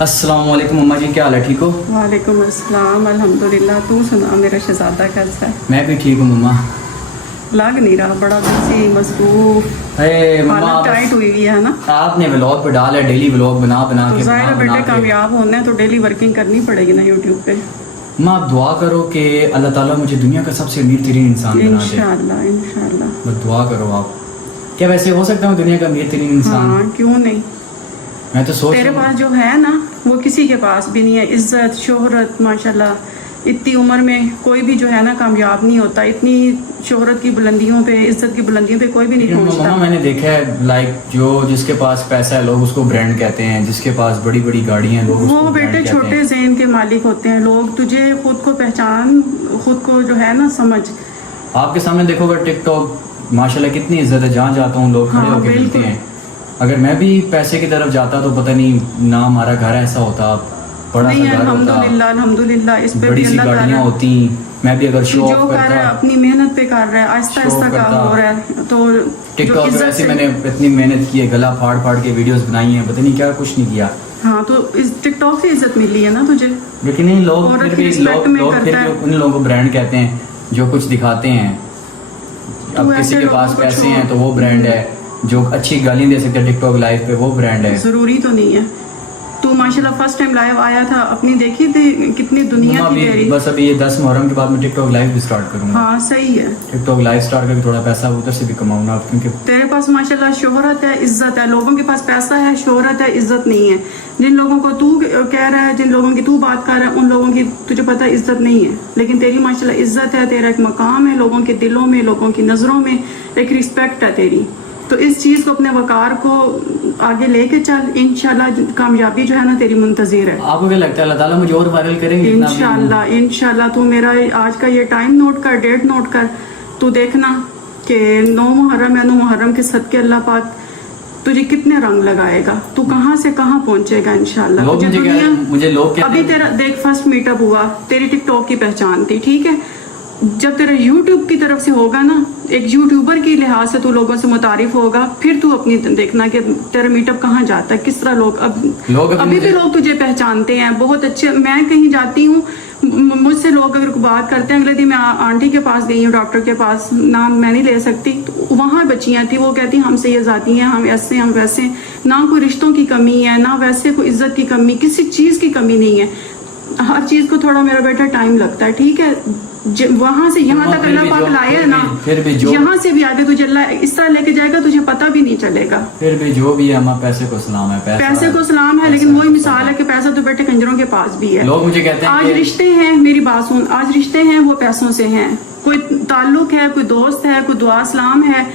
अस्सलाम वालेकुम मम्मा जी, क्या हाल है? ठीक हो? वालेकुम अस्सलाम, अल्हम्दुलिल्लाह। तू सुना मेरा शहजादा कैसा है? मैं भी ठीक हूँ मम्मा। लग नहीं रहा, बड़ा बिजी मसरूफ, अरे मम्मा हालत टाइट हुई हुई है ना। आपने व्लॉग पे डाला है, डेली व्लॉग बना बना तो के जाहिर है बना बेटे, के। कामयाब होना है तो डेली वर्किंग करनी पड़ेगी ना यूट्यूब पे। मम्मा आप दुआ करो कि अल्लाह ताला मुझे दुनिया का सबसे अमीर तरीन इंसान बना दे। इंशाल्लाह इंशाल्लाह। बस दुआ करो आप। क्या वैसे हो सकता हूँ दुनिया का अमीर तरीन इंसान? हाँ क्यों नहीं। मैं तो सोच तेरे रहा पास हूँ। जो है ना वो किसी के पास भी नहीं है। इज्जत शोहरत माशाल्लाह, इतनी उम्र में कोई भी जो है ना कामयाब नहीं होता। इतनी शोहरत की बुलंदियों पे, इज्जत की बुलंदियों पे कोई भी नहीं लेकिन पहुंचता। मम्मा मैंने देखा है लाइक जो जिसके पास पैसा है लोग उसको ब्रांड कहते हैं, जिसके पास बड़ी बड़ी गाड़ियां हैं लोग वो उसको बेटे ब्रांड कहते छोटे हैं। ज़हन के मालिक होते हैं लोग। तुझे खुद को पहचान, खुद को जो है ना समझ। आपके सामने देखो अगर टिकटॉक माशाल्लाह कितनी इज्जत है, जहाँ जाता हूँ लोग खड़े हाँ, होकर मिलते बिल्कुल। हैं। अगर मैं भी पैसे की तरफ जाता तो पता नहीं ना हमारा घर ऐसा होता, बड़ा नहीं सा घर होता, अल्हम्दुलिल्लाह अल्हम्दुलिल्लाह, इस पे बड़ी भी सी अल्लाह गाड़ियाँ ताला होती। मैं भी अगर शो जो ऑफ कर रहा है करता अपनी मेहनत पे कर रहा है, आहिस्ता शो ऑफ आहिस्ता काम करता। हो रहा है। तो जो टिकटॉक पे इज्जत वैसे से, मैंने इतनी मेहनत की है, गला फाड़ फाड़ के वीडियोस बनाई हैं, पता नहीं क्या कुछ नहीं किया। हाँ तो इस टिकटॉक से इज्जत मिली है ना तुझे। लेकिन नहीं लोग औरत फिर की भी रिस्पेक्ट में लोग फिर करता भी है। उन लोगों को ब्रांड कहते हैं जो कुछ दिखाते हैं। अब ऐसे किसी के पास लोगों को पैसे छोड़। हैं तो वो ब्रांड है, जो अच्छी गाली दे सकते हैं टिकटॉक लाइव पे वो ब्रांड है। जरूरी तो नहीं है। तू माशाल्लाह फर्स्ट टाइम लाइव आया था, अपनी देखी थी कितनी दुनिया मम्मा थी अभी तेरी। बस अभी ये 10 मुहर्रम के बाद मैं टिकटॉक लाइव भी स्टार्ट करूंगा। हाँ सही है। टिकटॉक लाइव स्टार्ट करके थोड़ा पैसा उधर से भी कमाऊंगा क्योंकि तेरे पास माशाल्लाह शोहरत है, इज्जत है। लोगों के पास पैसा है, शोहरत है, इज्जत नहीं है। जिन लोगों को तू कह रहा है, जिन लोगों की तू बात कर रहा है, उन लोगों की तुझे पता है इज्जत नहीं है। लेकिन तेरी माशाल्लाह इज्जत है, तेरा एक मकाम है लोगों के दिलों में, लोगों की नजरों में, एक रिस्पेक्ट है तेरी। तो इस चीज को, अपने वकार को आगे लेके चल। इंशाल्लाह कामयाबी जो है ना तेरी मुंतजिर है। आपको क्या लगता है अल्लाह ताला मुझे और वायरल करेंगे? इतना भी- इंशाल्लाह इंशाल्लाह। तू मेरा आज का ये टाइम नोट कर, डेट नोट कर। तू देखना कि 9 मुहर्रम है, 9 मुहर्रम के सदके अल्लाह पाक तुझे कितने रंग लगाएगा। तू कहाँ से कहाँ पहुंचेगा इंशाल्लाह। लोग तुझे मुझे लोग कहते अभी हैं- तेरा देख फर्स्ट मीटअप हुआ, तेरी टिकटॉक की पहचान थी, ठीक है। जब तेरा यूट्यूब की तरफ से होगा ना, एक यूट्यूबर की लिहाज से तू लोगों से मुतारिफ होगा, फिर तू अपनी देखना कि तेरा मीटअप कहाँ जाता है, किस तरह लोग अभी भी लोग तुझे पहचानते हैं बहुत अच्छे। मैं कहीं जाती हूँ, मुझसे लोग अगर बात करते हैं, अगले दिन मैं आंटी के पास गई हूँ, डॉक्टर के पास, नाम मैं नहीं ले सकती, तो वहाँ बच्चियाँ थी, वो कहती हम सैयद जाती हैं, हम ऐसे हम वैसे। ना कोई रिश्तों की कमी है, ना वैसे कोई इज्जत की कमी, किसी चीज की कमी नहीं है। हर चीज को थोड़ा मेरा बेटा टाइम लगता है, ठीक है। वहां से यहाँ तक अल्लाह पाक लाया है ना, यहाँ से भी आगे तुझे अल्लाह इस तरह लेके जाएगा, तुझे पता भी नहीं चलेगा। फिर भी जो भी है हमारा पैसे को सलाम है। पैसे को सलाम है, लेकिन वही मिसाल है कि पैसा तो बेटे कंजरों के पास भी है। लोग मुझे कहते हैं आज रिश्ते हैं, मेरी बात सुन, आज रिश्ते हैं वो पैसों से हैं। कोई ताल्लुक है, कोई दोस्त है, कोई दुआ सलाम है,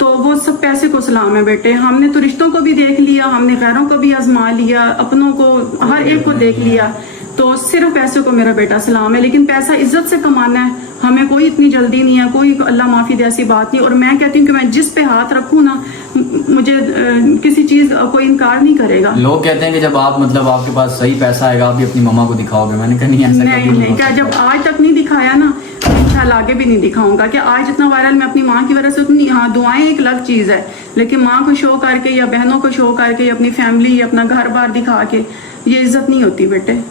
तो वो सब पैसे को सलाम है बेटे। हमने तो रिश्तों को भी देख लिया, हमने गैरों को भी आजमा लिया, अपनों को, हर एक को देख लिया। तो सिर्फ पैसे को मेरा बेटा सलाम है। लेकिन पैसा इज्जत से कमाना है, हमें कोई इतनी जल्दी नहीं है, कोई अल्लाह माफी दे ऐसी बात नहीं। और मैं कहती हूँ कि मैं जिस पे हाथ रखूँ ना, मुझे किसी चीज कोई इनकार नहीं करेगा। लोग कहते हैं कि जब आप मतलब आपके पास सही पैसा आएगा आप भी अपनी मम्मा को दिखाओगे। मैंने कहा नहीं, ऐसा कभी नहीं, क्या जब आज तक नहीं दिखाया ना, इंशाल्लाह आगे भी नहीं दिखाऊंगा। कि आज इतना वायरल मैं अपनी माँ की वजह से उतनी, हाँ दुआएं एक अलग चीज है, लेकिन माँ को शो करके या बहनों को शो करके या अपनी फैमिली या अपना घर बार दिखा के ये इज्जत नहीं होती बेटे।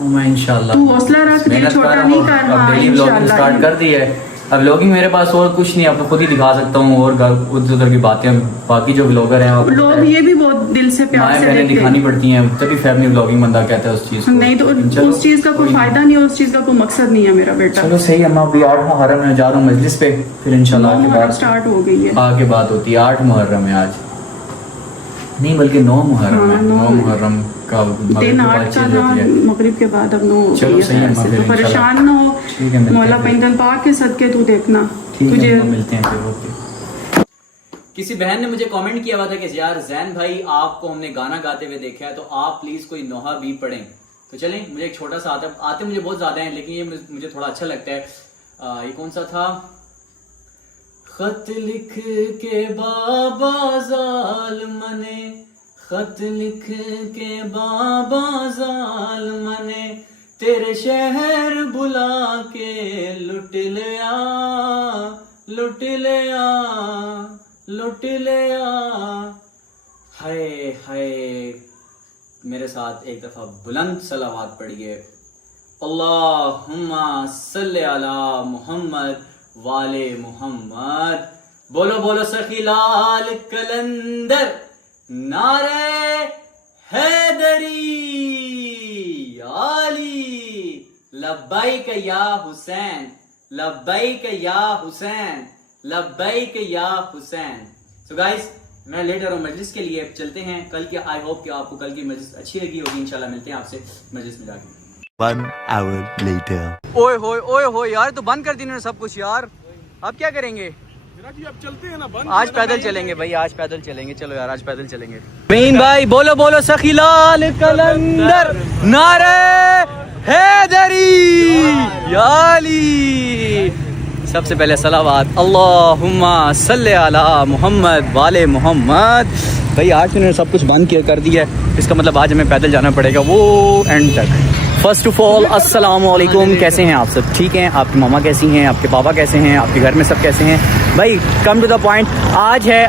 मैं इंशाल्लाह तू हौसला रख, दिल छोटा नहीं कर। अब डेली व्लॉगिंग स्टार्ट कर दी है। अब व्लॉगिंग मेरे पास और कुछ नहीं, अब खुद ही दिखा सकता हूँ और उधर उधर की बातें बाकी जो व्लॉगर हैं लोग ये भी बहुत दिल से प्यार से देखते दिखानी हैं। पड़ती हैं, तभी फैमिली व्लॉगिंग बंदा कहता है उस चीज को। नहीं तो उस चीज का कोई फायदा नहीं है, उस चीज का कोई मकसद नहीं है मेरा बेटा। चलो सही है, मैं अभी 8 मुहर्रम में जा रहा हूँ मजलिस पे, फिर इंशाल्लाह आगे बात स्टार्ट हो गई है। आगे बात होती है। 8 मुहर्रम है आज, नहीं बल्कि 9 मुहर्रम है। 9 मुहर्रम का दिन 8 का ना, मगरिब के बाद अब 9 चलो सही है, तो परेशान ना हो। ठीक है, मौला पैंतन पाक के सदके तू देखना तुझे मिलते हैं फिर। ओके। किसी बहन ने मुझे कमेंट किया हुआ था कि यार जैन भाई आपको हमने गाना गाते हुए देखा है, तो आप प्लीज कोई नोहा भी पढ़ें। तो चलें, मुझे एक छोटा सा आते मुझे बहुत ज्यादा है, लेकिन ये मुझे थोड़ा अच्छा लगता है। ये कौन सा था? खत लिख के बाबा जाल मने, खत लिख के बाबा जालिम ने तेरे शहर बुला के लुट लिया लुट लिया लुट लिया। हाय हाय, मेरे साथ एक दफा बुलंद सलावत पढ़िए। अल्लाहुम्मा सल्ले अला मुहम्मद वाले मुहम्मद। बोलो बोलो सखी लाल कलंदर, नारे हैदरी आली, लब्बैक या हुसैन, लब्बैक या हुसैन, लब्बैक या हुसैन। सो गाइस, मैं लेट रहा हूँ मजलिस के लिए, चलते हैं कल के। आई होप कि आपको कल की मजलिस अच्छी लगी होगी। इंशाल्लाह मिलते हैं आपसे मजलिस में जाके। 1 hour later. ओए हो यार, तो बंद कर दी इन्होंने सब कुछ यार। अब क्या करेंगे? जी अब चलते हैं ना, बंद आज पैदल चलेंगे भाई, आज पैदल चलेंगे। चलो यार, आज पैदल चलेंगे। मीन भाई बोलो बोलो सखी लाल कलंदर, नारे हैदरी याली। सबसे पहले सलावत अल्लाहुम्मा सल्ले अला मुहम्मद वाले मुहम्मद। भाई आज उन्होंने सब कुछ बंद कर दिया है, इसका मतलब आज हमें पैदल जाना पड़ेगा वो एंड तक। फर्स्ट ऑफ ऑल अस्सलाम वालेकुम, कैसे हैं आप सब? ठीक हैं? आपकी मामा कैसी हैं? आपके पापा कैसे हैं? आपके घर में सब कैसे हैं? भाई कम टू द पॉइंट, आज है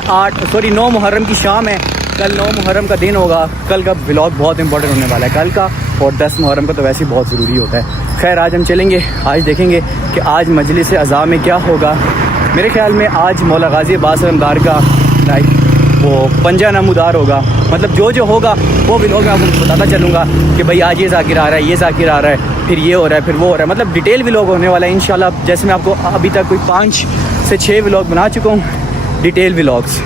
9 मुहर्रम की शाम है। कल 9 मुहर्रम का दिन होगा। कल का व्लॉग बहुत इंपॉर्टेंट होने वाला है कल का, और 10 मुहर्रम का तो वैसे ही बहुत ज़रूरी होता है। खैर आज हम चलेंगे, आज देखेंगे कि आज मजलिस अज़ा में क्या होगा। मेरे ख्याल में आज मौला गाजी अब्बास अलमदार का लाइक वो पंजा नमूदार होगा। मतलब जो होगा वो व्लॉग में आपको बताता चलूँगा कि भाई आज ये ज़ाकिर आ रहा है, ये ज़ाकिर आ रहा है, फिर ये हो रहा है, फिर वो हो रहा है। मतलब डिटेल व्लॉग होने वाला है इंशाल्लाह। जैसे मैं आपको अभी तक कोई 5 से 6 व्लॉग बना चुका हूँ, डिटेल व्लॉग्स।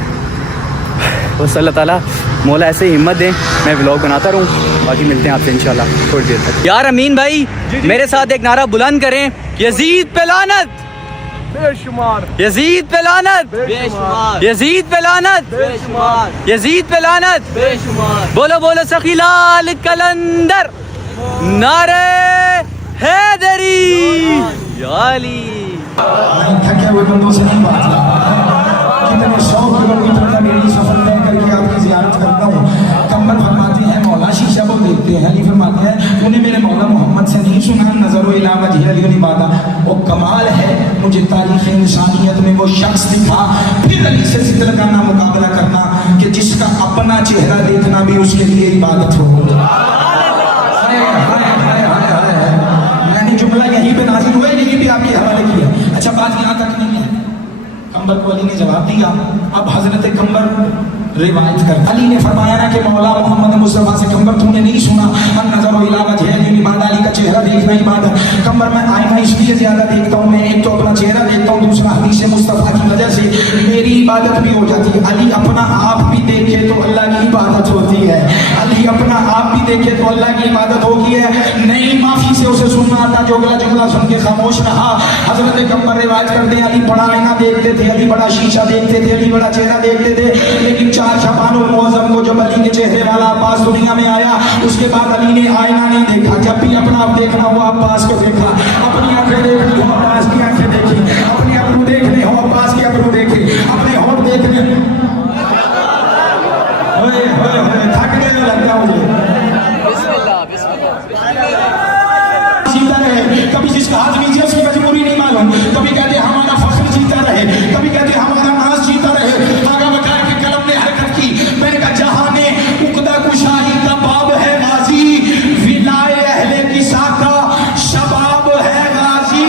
बस अल्लाह ताला मौला ऐसे हिम्मत दें, मैं व्लॉग बनाता रहूँ। बाकी मिलते हैं आपसे इंशाल्लाह थोड़ी देर तक। यार अमीन भाई मेरे साथ एक नारा बुलंद करें, यजीद पे लानत, बेशुमार यजीद पे लानत, बेशुमार, यजीद पे लानत, बेशुमार, यजीद पे लानत, बेशुमार। बोलो बोलो सखी लाल कलंदर, नारे हैदरी याली। थके हुए बंदों से नहीं बात कितने 100 किलोमीटर का डेली सफर तय करके आपकी जियारत करता हूँ। कम्बल फरमाते हैं मौला शीशा को देखते हैं, अली फरमाते हैं तूने मेरे मौला मोहम्मद से नहीं सुना, नजरो इला वजह अली नहीं बाता। वो कमाल है, मुझे तारीख इंसानियत में वो शख्स दिखा, फिर अली से जिक्र करना, मुकाबला करना कि जिसका अपना चेहरा देखना भी उसके लिए इबादत हो। मैंने जुमला यहीं पे नाज़िल हुआ, यहीं पे आपके हवाले किया। अच्छा बात यहाँ तक नहीं है, कंबर को अली ने जवाब दिया। अब हजरत कंबर रिवायत कर, अली ने फरमाया ना कि मौला मोहम्मद मुस्तफा से कंबर तूने नहीं सुना, अन नज़र इला वजह इबादत, अली का चेहरा देखना इबादत। कंबर मैं आईना इसलिए ज्यादा देखता हूँ, मैं एक तो अपना चेहरा देखता हूँ, दूसरा हदीस मुस्तफा की वजह से मेरी इबादत भी हो जाती है। अली अपना आप भी देखे तो अल्लाह की इबादत होती है, अली अपना आप भी देखे तो अल्लाह की इबादत होती है। नहीं माफी से उसे सुनना था, जो अगला जुमला सुन के खामोश रहा। हजरत कंबर रिवायत करते अली बड़ा लेना देखते थे, अली बड़ा शीशा देखते थे, अली बड़ा चेहरा देखते थे। लेकिन 4 शबानुल मुअज़्ज़म को जब अली के चेहरे वाला अब्बास दुनिया में आया, उसके बाद अली ने आईना नहीं देखा। जब भी अपना आप देखना हुआ अब्बास को देखा, अपनी आंखें देखनी हो अब्बास की आंखें देखी, अपने अब्रू देखने हो अब्बास के अब्रू देखे, अपने होंठ देखने। थक गए लगता मुझे। जीता रहे, कभी जिसका हाथ नीचे उसकी मजबूरी नहीं मालूम, कभी कहते हमारा फख्र जीता रहे, कभी कहते हमारा नाज जीता रहे। आगा बकार के कलम ने हरकत की, मैंने कहा जहां में उकदा कुशाही का बाब है गाजी, विलाए अहले किसा का शबाब है गाजी।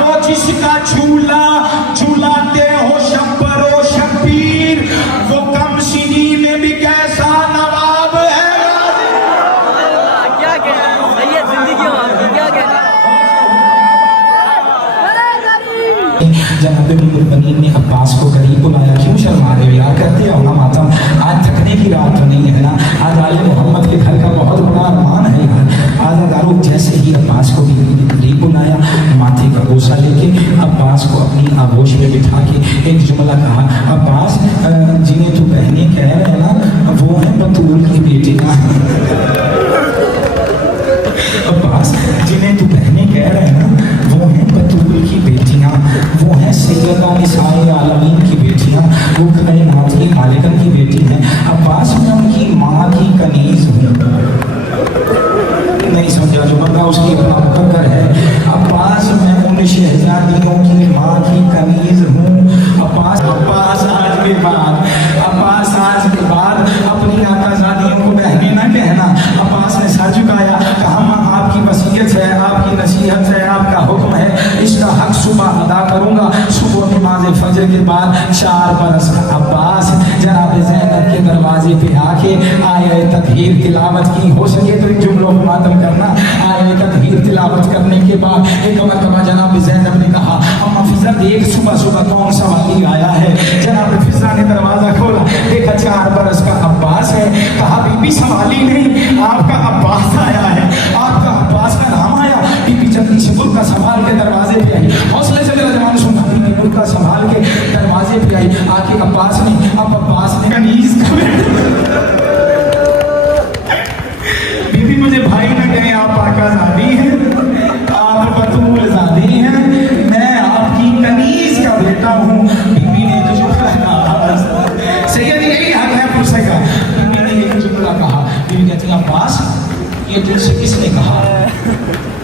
वो जिसका झूला झूलाते हो शब्बरो शब्बीर, वो कम सीनी में भी कैसा नवाब है गाजी। क्या कहना सही है, जिंदगी में क्या कहना। जनाब मुर्बनीन ने अब्बास को करीब बुलाया, क्यों शर्मा रहे हो यार, करते हो ना मातम, आज थकने की रात तो नहीं है ना, आज आले मोहम्मद के घर का बहुत बड़ा अरमान है यार। आज़ादारों जैसे ही अब्बास को करीब बुलाया, माथे का गोसा लेके अब्बास को अपनी आगोश में बिठा के एक जुमला कहा, अब्बास जिन्हें तू बहने कह रहे हैं ना, वो है बतूल की बेटियाँ। अब्बास जिन्हें तू बहने कह रहे हैं ना, वो है बतूल की बेटियाँ, वो है सैयदा निसाए आलमीन की बेटियाँ, वो कायनात की मालिकन की बेटी हैं। अब्बास मैं उनकी उसकी अपना मुकद्दर है। अब्बास मैं उन शहजादियों की माँ की कनीज हूँ। अब्बास अब्बास आज के बाद अपनी आकाजादियों को बहने न कहना। अब्बास ने सर झुकाया, कहा माँ आपकी वसीयत है, आपकी नसीहत है, आपका हुक्म है, इसका हक सुबह अदा करूंगा। सुबह नमाज फजर के बाद 4 बरस का अब्बास जनाब ज़ैनब के दरवाजे पे आके आए ततहीर तिलावत की। हो सके तो इन जुमलों को मातम करना। आए ततहीर तिलावत करने के बाद एक मरतबा जनाब ज़ैनब ने कहा अम्मा फिजा देख सुबह सुबह कौन सा वाली आया है। जनाब फिजा ने दरवाजा खोला, देखा 4 बरस का अब्बास है। कहा बीबी सवाली नहीं, आपका अब्बास आया है, आपका अब्बास का नाम आया। बीबी जल्दी से बुर्का संभाल के दरवाजे पे आई। हौसले से मेरा जवान सुना, बीबी बुर्का संभाल के दरवाजे पे आई। आके अब्बास ने कनीज बीबी मुझे भाई न कहें, आप आकाज़ादी हैं, आप बतूल ज़ादी हैं, मैं आपकी कनीज का बेटा हूँ। बीबी ने तो सैयद यही हक है पुरसे का। बीबी ने एक जुमला कहा। बीबी कहती है अब्बास ये तुझसे किसने कहा?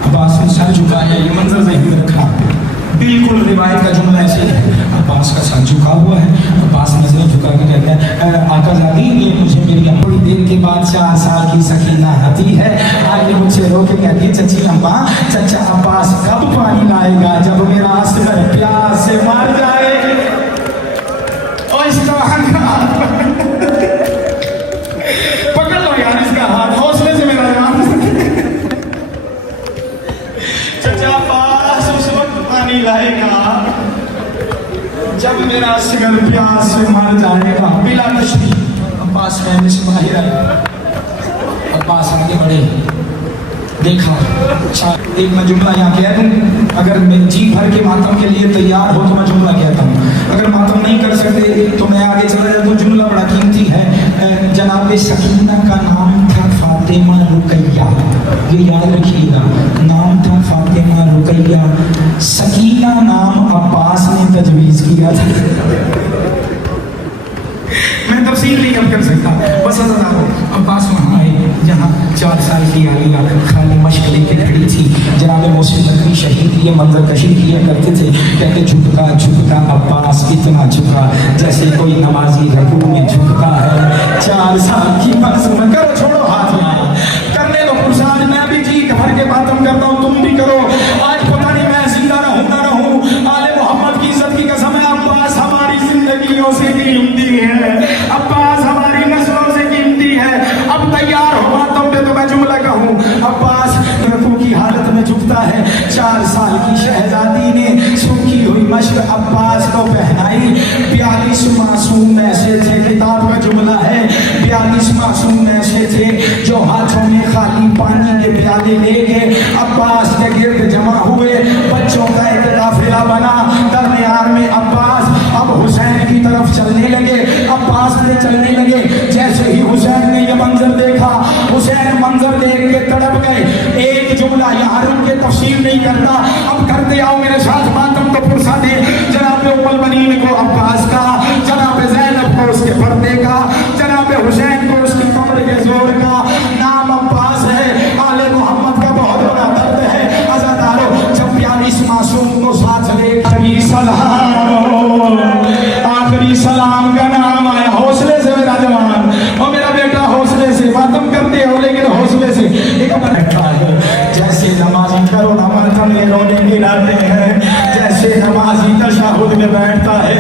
अब्बास ने सर झुकाया। ये मंजर ज़हन रखा, बिल्कुल रिवायत का जुमला ऐसे है। अब्बास का सर झुका हुआ है। अब्बास नजरें झुका के कहते हैं आकाज़ादी ये मुझे मेरी थोड़ी देर के बाद 4 साल की सकीना आती है। आगे मुझसे रो के कहती है चची अम्मा चचा अब्बास कब पानी लाएगा जब मेरा असगर प्यास से मर जाए। और इसका पकड़ लो यार इसका हाथ, हौसले से मेरा नाम चचा अब्बास उस वक्त पानी लाएगा जब मेरा असगर प्यास से मर जाएगा। बिला तशरी अब्बास कहने से माहिर है। अब्बास आगे बढ़े, देखा अच्छा एक मैं जुमला यहाँ कह दूँ, अगर मैं जी भर के मातम के लिए तैयार हो तो मैं जुमला कहता हूँ, अगर मातम नहीं कर सकते तो मैं आगे चला जाता हूँ। जुमला बड़ा कीमती है। जनाब सकीना का नाम था फातिमा रुकैया, ये याद रखिएगा, नाम था फातिमा रुकैया। सकीना नाम अब्बास ने तजवीज़ किया था। मैं तफसील नहीं अब कर सकता, बस अब्बास वहाँ आए जहाँ 4 साल की आलिया खाली मश्क लेके खड़ी थी। जनाब मोहसिन नकवी शहीद ये मंजर कशी किया करते थे, कहते झुकता झुकता अब्बास इतना झुका जैसे कोई नमाजी रकू में झुकता है। 4 साल की मासूम करो, छोड़ो हाथ यहाँ करने दो पुरसाद, मैं भी जी भर के मातम करता हूँ, तुम भी करो। आज पता नहीं मैं जिंदा रहूँ ना रहूँ, आले मोहम्मद की इज्जत की कसम है, अब्बास हमारी जिंदगियों से कीमती है, अब्बास हमारी नस्लों से कीमती है। अब तैयार हो मातम पे तो मैं जुमला कहूँ। अब्बास रकू की हालत में झुकता है। 4 साल की शहजादी ने सूखी हुई मश्क अब्बास को पहनाई। 42 मासूम ऐसे थे, किताब का जुमला है, 42 मासूम ऐसे थे जो हाथों में खाली पानी के प्याले लेके अब्बास के गिर्द जमा हुए। बच्चों का एक काफिला बना, दरमियान में अब्बास अब हुसैन की तरफ चलने लगे। अब्बास ने चलने लगे, जैसे ही हुसैन ने यह मंजर देखा, हुसैन मंजर देख के तड़प गए। एक जुमला यहाँ रुक के तफसील नहीं करता, अब करते आओ मेरे साथ मातम तो पुरसा दे। जनाब उम्मुल बनीन को अब्बास का, जनाब ज़ैनब को उसके पर्दे का, जनाब हुसैन को उसकी कमर के जोर का। नाम अब्बास है, आले मोहम्मद का बहुत बड़ा दर्द है। अज़ादारों जब 42 मासूम को साथ ले आखिरी सलाम का नाम आया, हौसले से मेरा जवान और मेरा बेटा हौसले से मातम करते हो, लेकिन हौसले से एक बैठा है। जैसे नमाजी करो नमाज में रोने गिराते हैं, जैसे नमाजी तशहुद में बैठता है,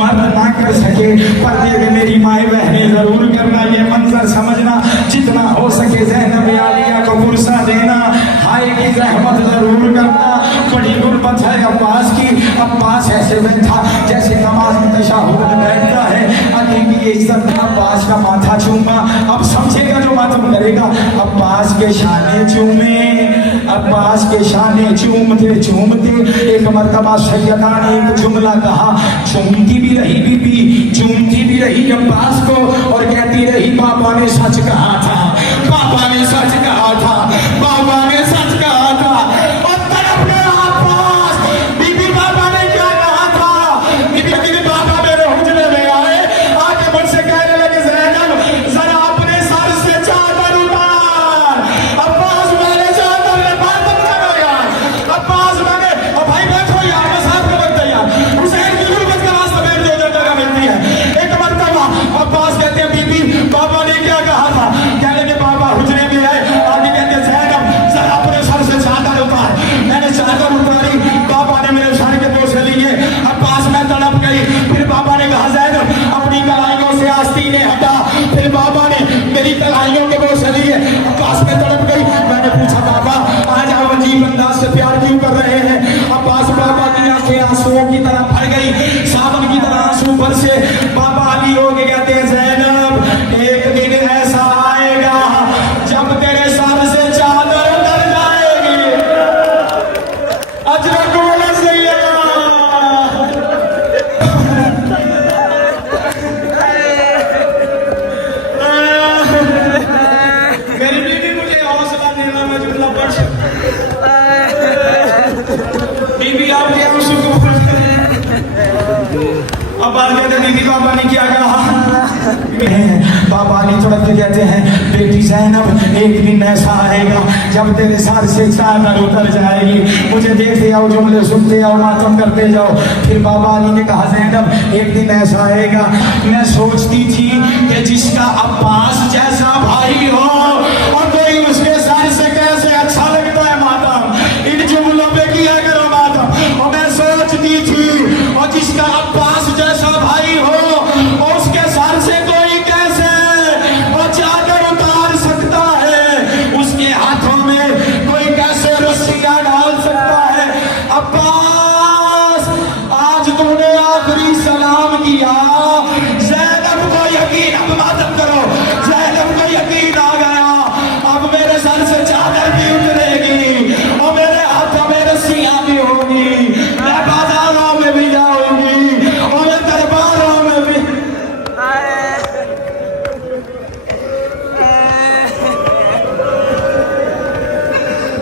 मर्द ना कर सके पर्दे में मेरी माए बहनें जरूर करना, ये मंजर समझना, जितना हो सके ज़ैनब आलिया को पुरसा देना, हाय की रहमत जरूर करना। बड़ी गुर्बत है अब्बास की। अब्बास ऐसे बैठा जैसे नमाज में तशहुद में बैठता है, अली की इज्जत में अब्बास का माथा चूमा। अब समझेगा जो मातम करेगा, अब्बास के शाने चूमे, अब्बास के शाने चूमते चूमते एक मर्तबा सैयदा ने एक जुमला कहा। चूमती भी रही बीबी, चूमती भी रही अब्बास को और कहती रही बाबा ने सच कहा था, बाबा ने सच कहा था, बाबा ने सच कहा था। और तड़प गया अब्बास, बीबी बाबा ने क्या कहा था? बीबी बाबा मेरे हुजरे में आए, आके मुझसे कहने लगे ज़ैनब जरा अपने सर से चादर उतार। अब्बास मेरे चादर ने बात के वो चली है। अब्बास में तड़प गई। मैंने पूछा बाबा आज आप अजीब अंदाज से प्यार क्यों कर रहे हैं? अब्बास बाबा की आंखें आंसुओं की तरह भर गई, सावन की तरह आंसू बरसे। बाबा अली हो के कहते हैं ज़ैनब एक दिन ऐसा आएगा जब तेरे सर से चादर उतर जाएगी। अजरक बोले सैयदा। मेरी बीवी मुझे हौसला देना मैं जुमला पढ़ सकता। बीवी आपके आंसू को अब बात कहते दीदी बाबा ने क्या कहा? बाबा ने तुरंत कहते हैं बेटी ज़ैनब एक दिन ऐसा आएगा जब तेरे सर से चादर उतर जाएगी। मुझे देखते आओ, जुमले सुनते आओ, मातम करते जाओ। फिर बाबा अली ने कहा ज़ैनब एक दिन ऐसा आएगा। मैं सोचती थी कि जिसका अब्बास जैसा भाई हो और कोई उसके सर से कैसे अच्छा लगता है मातम। इन जुमलों पे किया करो मातम। और मैं सोचती थी और जिसका अब्बास जैसा भाई हो और उसके सर से कोई कैसे और चादर उतार सकता है, उसके हाथों में कोई कैसे रस्सियां डाल सकता है। अब्बास आज तुमने आखिरी सलाम किया। ज़ैनब को यकीन, अब मातम करो, ज़ैनब को यकीन आ गया अब मेरे सर से चादर भी उतरेगी और मेरे हाथों में रस्सियां भी होगी। मैं बाजारों में भी जाऊंगी और मैं दरबारों में भी।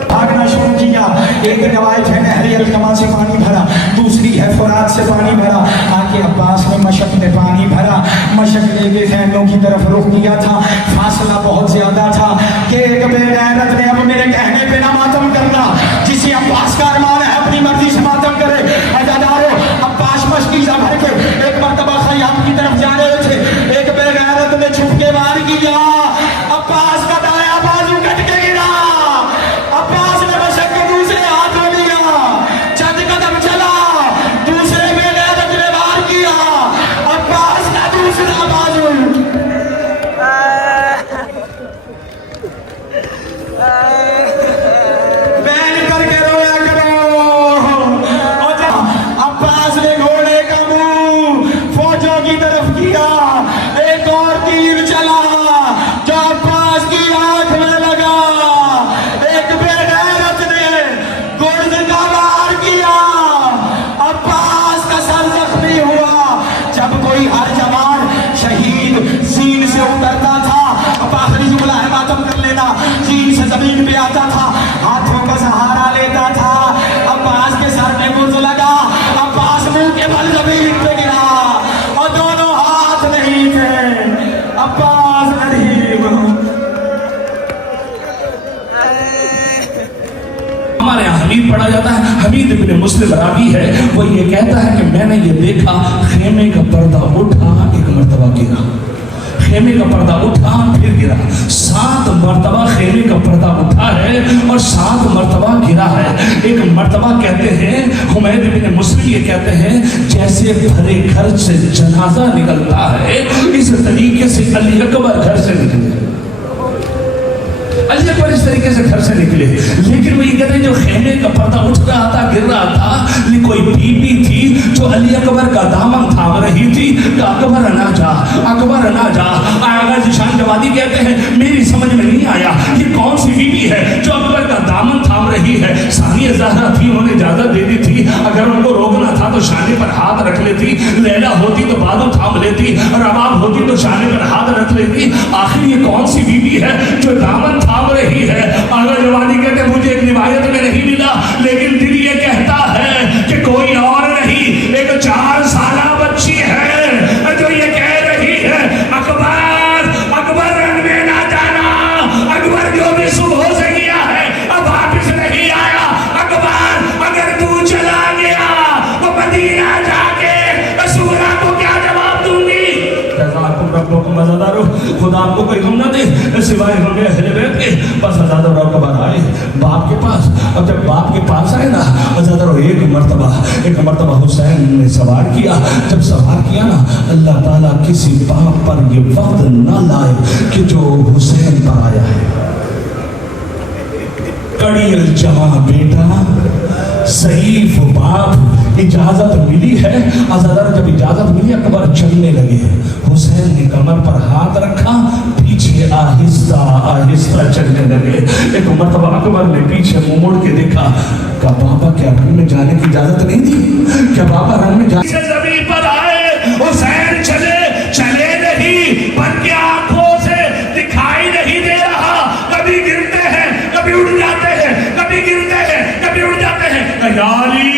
भागना शुरू किया। एक रवायत है नहरी अलकमा से पानी भरा, दूसरी है फुरात से पानी भरा। आके अब्बास ने मशक में पानी भरा, मशक लेके खैमों की तरफ रुख किया था। फासला बहुत ज्यादा था कि एक बेगैरत ने अब मेरे कहने पे ना मातम करना। जिसे अब्बास का अरमान है अपनी मर्जी से मातम करे। अजादारो अब्बास मशकी सा भर के एक मर्तबा खयाम की तरफ जा रहे थे। एक बेगैरत ने छुप के वार किया। अब्बास का दाया बाजू कट के गिरा। अब्बास ने मशक को दूसरे हाथ में लिया, चंद कदम चला, दूसरे बेगैरत ने वार किया। अब्बास का दूसरा बाजू बैन करके रोया करो। और अब्बास ने घोड़े का मुंह फौजों की तरफ किया। एक और तीर चला जो अब्बास की आंख में लगा। एक बेगैरत ने गुर्द का वार किया। अब्बास का सर जख्मी हुआ। जब कोई हर जवान शहीद जीन से उतरता था, अब आखिरी जुमला है मातम कर लेना, जीन से जमीन पे आता था, हाथों का सहारा लेता था। अब्बास के सर में गुर्द लगा। अब्बास मुंह के बल जमीन पे गिरा और दोनों हाथ नहीं थे। अब्बास गरीब हमारे यहाँ हमीद पढ़ा जाता है। हमीद इब्ने मुस्लिम रावी है, वो ये कहता है कि मैंने ये देखा खेमे का पर्दा उठा, एक मर्तबा गिरा, खेमे का पर्दा उठा फिर गिरा। 7 मर्तबा खेमे का पर्दा उठा है और 7 मर्तबा गिरा है। एक मर्तबा कहते हैं हुमैद इब्ने मुस्लिम ये कहते हैं जैसे भरे घर से जनाजा निकलता है इस तरीके से अली अकबर घर से निकले। अली अकबर इस तरीके से घर से निकले। लेकिन वो ये कहते हैं जो खेमे का पर्दा उठ रहा था, गिर रहा था, ये कोई बीबी थी जो अली अकबर का दामन थाम रही थी कि अकबर ना जा, अकबर ना जा। आगा जिशान जवादी कहते हैं मेरी समझ में नहीं आया ये कौन सी बीबी है जो अकबर का दामन थाम रही है। सानिया ज़हरा थी, उन्होंने इजाजत दे दी थी, अगर उनको रोकना था तो शाने पर हाथ रख लेती। लैला होती तो बाजू थाम लेती, रबाब होती तो शाने पर हाथ रख लेती। आखिर ये कौन सी बीबी है जो दामन थाम रही है? अगर जवानी कहते मुझे एक रिवायत में नहीं मिला, लेकिन दिल ये कहता है कि कोई और नहीं, एक 4 साल बच्ची है जो ये कह रही है अकबर अकबर रन में ना जाना, अकबर जो भी सुबह से गया है अब वापिस नहीं आया। अकबर अगर तू चला गया तो मदीना जाके सूरा को क्या जवाब दूंगी? खुदा आपको कोई गम ना दे सिवाय हमें अहले बैत के। बस अज़ादर अकबर आए बाप के पास। अब जब बाप के पास आए ना, अज़ादर एक मर्तबा हुसैन ने सवार किया। जब सवार किया ना, अल्लाह ताला किसी बाप पर ये वक्त न लाए कि जो हुसैन पर आया है। कड़ियल जमा बेटा, सईफ बाप, इजाजत मिली है। अज़हर जब इजाजत मिली, अकबर चलने लगे। हुसैन ने कमर पर हाथ रखा, पीछे आहिस्ता आहिस्ता चलने लगे। एक मर्तबा अकबर ने पीछे मुंह मोड़ के देखा, क्या बाबा क्या रंग में जाने की इजाजत नहीं थी? क्या बाबा रंग में जाने जमीन पर आए, हुसैन चले नहीं, पर क्या आंखों से दिखाई नहीं दे रहा। कभी गिरते हैं, कभी उड़ जाते हैं, कभी गिरते हैं, कभी उड़ जाते हैं। याली,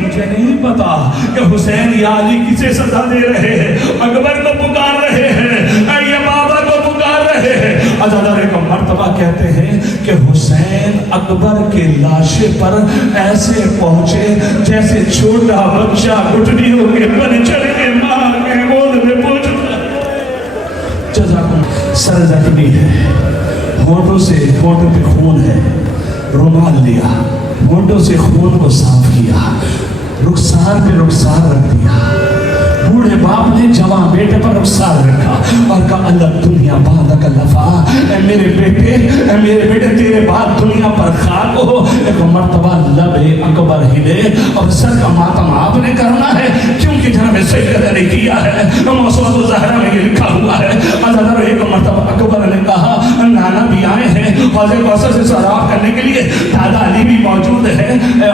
मुझे नहीं पता कि हुसैन याली किसे सजा दे रहे हैं। अकबर को पुकार रहे हैं, ये बाबा को पुकार रहे हैं। अज़हर एक मर्तबा कहते हैं कि हुसैन अकबर के लाशे पर ऐसे पहुंचे जैसे छोटा बच्चा घुटनियों के बल चढ़ के मां के गोद में पहुंचता। सर जख्मी है, होठों से होठों पे खून है, रुमाल लिया, होठों से खून को साफ किया, रुखसार पे रुखसार रख दिया। बूढ़े बाप ने जवान बेटे पर रुखसार रखा और कहा, अलग दुनिया बांधा का लफा, मेरे बेटे तेरे बाद दुनिया पर खाक हो। एक मर्तबा लबे अकबर हिले और सर का मातम आपने करना है, क्योंकि जनाब सैयद ने किया है। मौसूअत ज़हरा में ये लिखा हुआ है। अज़हर एक मर्तबा अकबर ने कहा, नाना भी आए हैं हौज़े कौसर से सराफ करने के लिए, दादा अली भी मौजूद है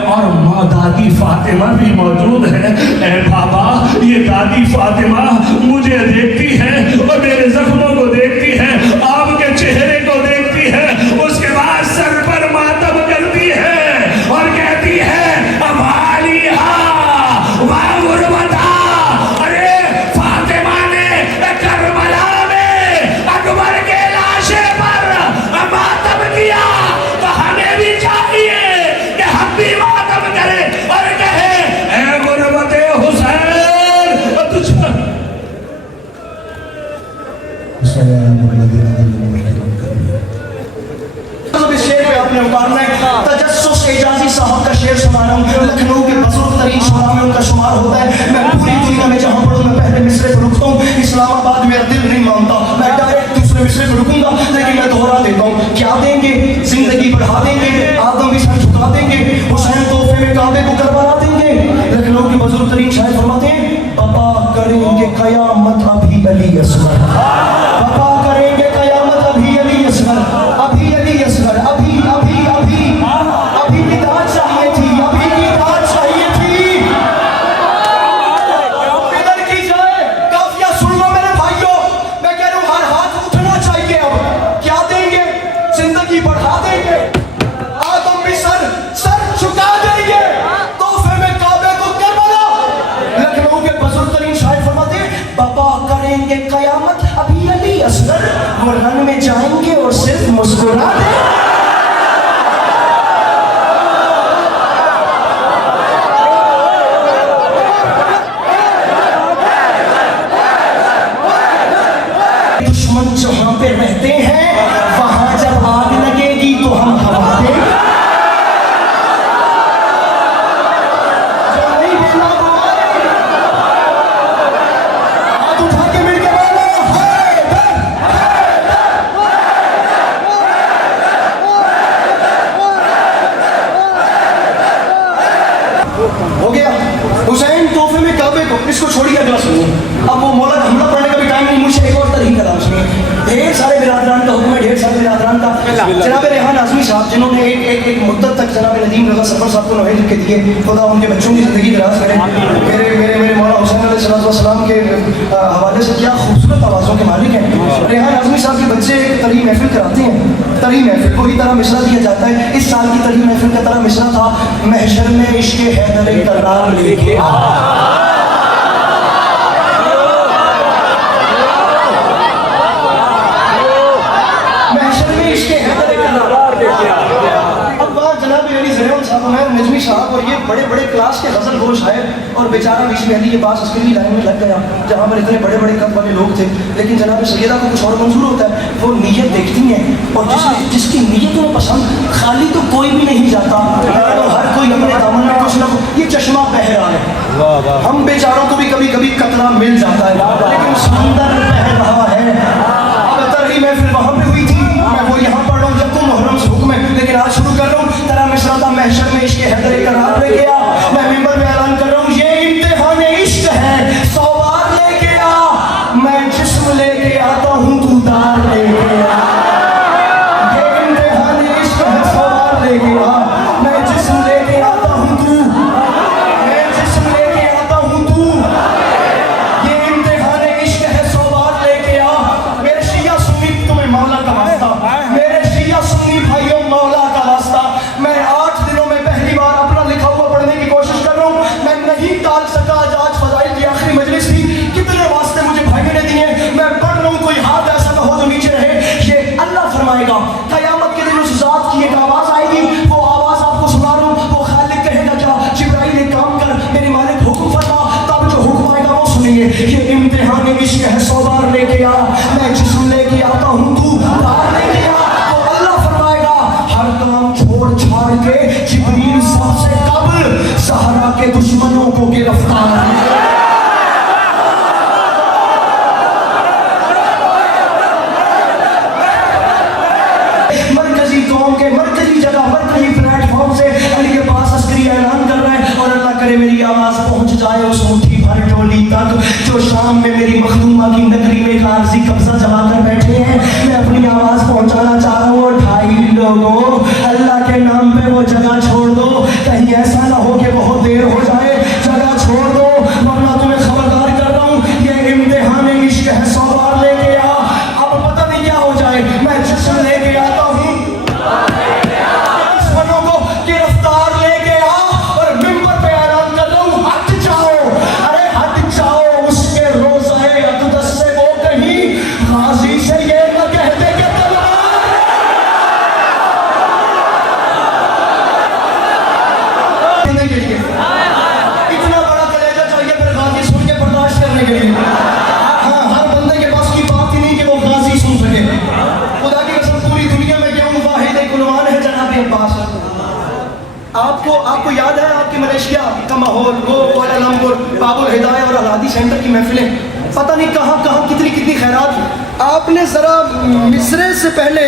और माँ दादी फातिमा भी मौजूद है। ए बाबा, ये दादी फातिमा मुझे देखती है और मेरे जख्मों को देखती है, आपके चेहरे को देखती है, उसके बाद सर पर मातम करती है और कहती है, अरे फातिमा ने करबला में अकबर के लाशे पर मातम किया, तो हमें भी चाहिए कि हम भी मातम करें और कहे, ऐ गुरबते हुसैन आपने उतारना है। तजस्सुस एजाजी साहब का शेर सुना रहा हूँ। लखनऊ के बुजुर्ग तरीन शुरा में उनका शुमार होता है। मैं पूरी दुनिया में जहाँ पढ़ूँ, मैं पहले मिसरे पर रुकता हूँ। इस्लामाबाद मेरा दिल नहीं मानता, मैं डायरेक्ट दूसरे मिसरे पर रुकूंगा, लेकिन मैं दोहरा देता हूँ। क्या देंगे? जिंदगी बढ़ा देंगे, आदम भी सर झुका देंगे, हुसैन तोहफे में काबे को करवा देंगे। लखनऊ के बुजुर्ग तरीन शायर फरमाते हैं, बाबा करेंगे कयामत अभी अली असगर, बाबा करेंगे कयामत अभी अली असगर, अभी अली असगर, अभी किताब चाहिए थी, अभी किताब चाहिए थी। इधर की जाए काफिया सुन लो मेरे भाइयों, मैं कह रहा हूँ हर हाथ उठना चाहिए। अब क्या देंगे? जिंदगी बढ़ा देंगे, आदम भी सर झुका देंगे, तोहफे में काबे को करबला। लखनऊ के बुजुर्ग तरीन शायर फरमाते हैं, बाबा करेंगे कयामत अभी अली असगर, वो रन में जाएंगे और सिर्फ मुस्कुरा देंगे। दुश्मन जहां पे रहते हैं, वहां जब आग लगेगी तो हम हवा देंगे। जो नहीं बोला हाथ उठा के मिल के बोलो, हो गया। हुसैन तोहफे में काबे को, इसको छोड़िए, अगला सुनिए। अब वो मौला का हमला पड़ने का भी टाइम नहीं, मुझे एक और तरीका था उसमें। ढेर सारे बिरादरान का हुक्म है, ढेर सारे बिरादरान का। जनाब रेहान आज़मी साहब, जिन्होंने एक मुद्दत तक जनाब नदीम रज़ा सफर साहब को नोवेल लिख के दिए, खुदा उनके बच्चों की ज़िंदगी दराज करें। मेरे मौला हुसैन अलैहिस्सलाम के हवाले से क्या खूबसूरत आवाज़ों के मालिक हैं। रेहान आज़मी साहब के बच्चे एक तरी महफिल कराते हैं, तरी महफिल को ही तरह मिसरा दिया जाता है। इस साल की तरी महफिल का तरह मिसरा था, महशर में इश्क़ हैदर का नाम लेके आ। नजमी साहब और ये बड़े बड़े क्लास के गजल गो शायर और बेचारा बीच में अली के पास उसके लिए लाइन में लग गया जहाँ पर इतने बड़े बड़े कद वाले लोग थे। लेकिन जनाब सैयदा को कुछ और मंजूर होता है, वो नीयत देखती हैं और जिसकी नीयत में पसंद खाली तो कोई भी नहीं जाता, तो हर कोई अपने दामन में कुछ ना कुछ, ये चश्मा बह रहा है। हम बेचारों को भी कभी कभी कतरा मिल जाता है, लेकिन समंदर बह रहा है। अब तरही महफिल वहाँ पे हुई थी, मैं वो यहाँ पढ़ रहा हूँ जब तुम मुहर्रम से हुक्म है, लेकिन आज शुरू कर रहा हूँ तेरा मिश्रा था महशर में इश्क हैदर करार ले गया। मैं मिंबर में ऐलान कर रहा हूँ ये इम्तिहान इश्क है, 100 बार लेके आ, मैं जिस्म लेके आता हूँ तू दार लेके आ। ये इम्तिहान इश्क है, 100 बार लेके आ, मैं जिस्म लेके आता हूँ तू, मैं जिस्म लेके आता हूँ तू। ये इम्तिहान इश्क है, 100 बार लेके आ। मेरे शिया सुन्नी तुम्हें मौला का वास्ता, मेरे शिया सुन्नी भाइयों मौला का वास्ता, मैं 8 दिनों में पहली बार अपना लिखा हुआ पढ़ने की कोशिश कर रहा हूँ। मैं नहीं टाल सका, आज फजाइल की आखिरी मजलिस थी, कितने वास्ते मुझे भाइयों ने दिए, मैं पढ़ रहा हूँ, कोई हाथ ऐसा ना हो जो नीचे रहे। ये अल्लाह फरमाएगा कयामत के दिन उस जात की एक आवाज आएगी, वो आवाज आपको सुना रहा हूँ, वो खालिक कहेगा क्या जिब्राइल एक काम कर, मेरे मालिक हुक्म फरमा, तब जो हुक्म आएगा वो सुनिए। ये इम्तिहान इश्क है, 100 बार लेके आ, मैं जिस्म लेके आता हूँ तू बार लेके आ। तो अल्लाह फरमाएगा हर काम छोड़ छाड़ के जिब्रील सबसे कबल सहरा के दुश्मनों को गिरफ्तार। मरकजी कौम के मरकजी जगह मरकजी प्लेटफॉर्म से अली के पास अस्करी ऐलान कर रहा है, और अल्लाह करे मेरी आवाज पहुंच जाए उस मुट्ठी भर टोली तक जो शाम में मेरी मखदूमा की नगरी में एक आरजी कब्जा जमा कर बैठे हैं। मैं अपनी आवाज पहुंचाना चाह रहा हूँ, ढाई लोगों अल्लाह के नाम पे वो जगह छोड़ दो, कहीं ऐसा ना हो कि बहुत देर हो जाए, जगह छोड़ दो, वरना तुम्हें खबरदार कर रहा हूँ ये इम्तिहान इश्क है, 100 बार लेके आ। अब पता नहीं क्या हो जाए, मैं जिस्म लेके आता हूँ, दुश्मनों को गिरफ्तार लेके आ, और मिंबर पे ऐलान कर रहा हूँ हट जाओ, अरे हट जाओ, उसके रोज़े अक़दस से वो कहीं गाजी से ये न कहते कि के लिए इतना बड़ा कलेजा चाहिए फिर गाजी सुन के बर्दाश्त करने के लिए। हाँ, हर बंदे के पास की बात ही नहीं कि वो गाजी सुन सके। खुदा की कसम पूरी दुनिया में क्या वाहिद एक उन्वान है जनाब अब्बास। आपको याद है आपकी मलेशिया का माहौल, वो कुआलालंपुर बाबुल हिदाया और अलादी सेंटर की महफिलें, पता नहीं कहाँ कहाँ कितनी कितनी खैरात। आपने जरा मिसरे से पहले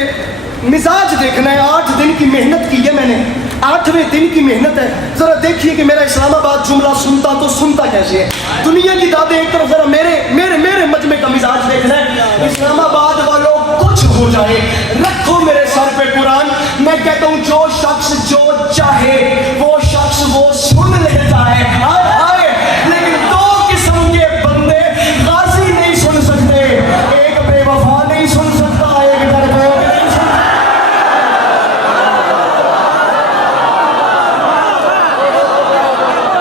मिजाज देखना है, 8 दिन की मेहनत की है मैंने, 8वें दिन की मेहनत है। जरा देखिए कि मेरा इस्लामाबाद जुमला सुनता तो सुनता कैसे है। दुनिया की दादें एक तरफ, जरा मेरे मेरे मेरे मजमे का मिजाज देखना है। इस्लामाबाद वालों कुछ हो जाए, रखो मेरे सर पे कुरान, मैं कहता हूँ जो शख्स जो चाहे वो शख्स वो सुन लेता है। हाय हाय, लेकिन 2 किस्म के बंदे गाजी नहीं सुन सकते, एक बेवफा नहीं सुन सकता, एक डरपोक नहीं सुन सकता।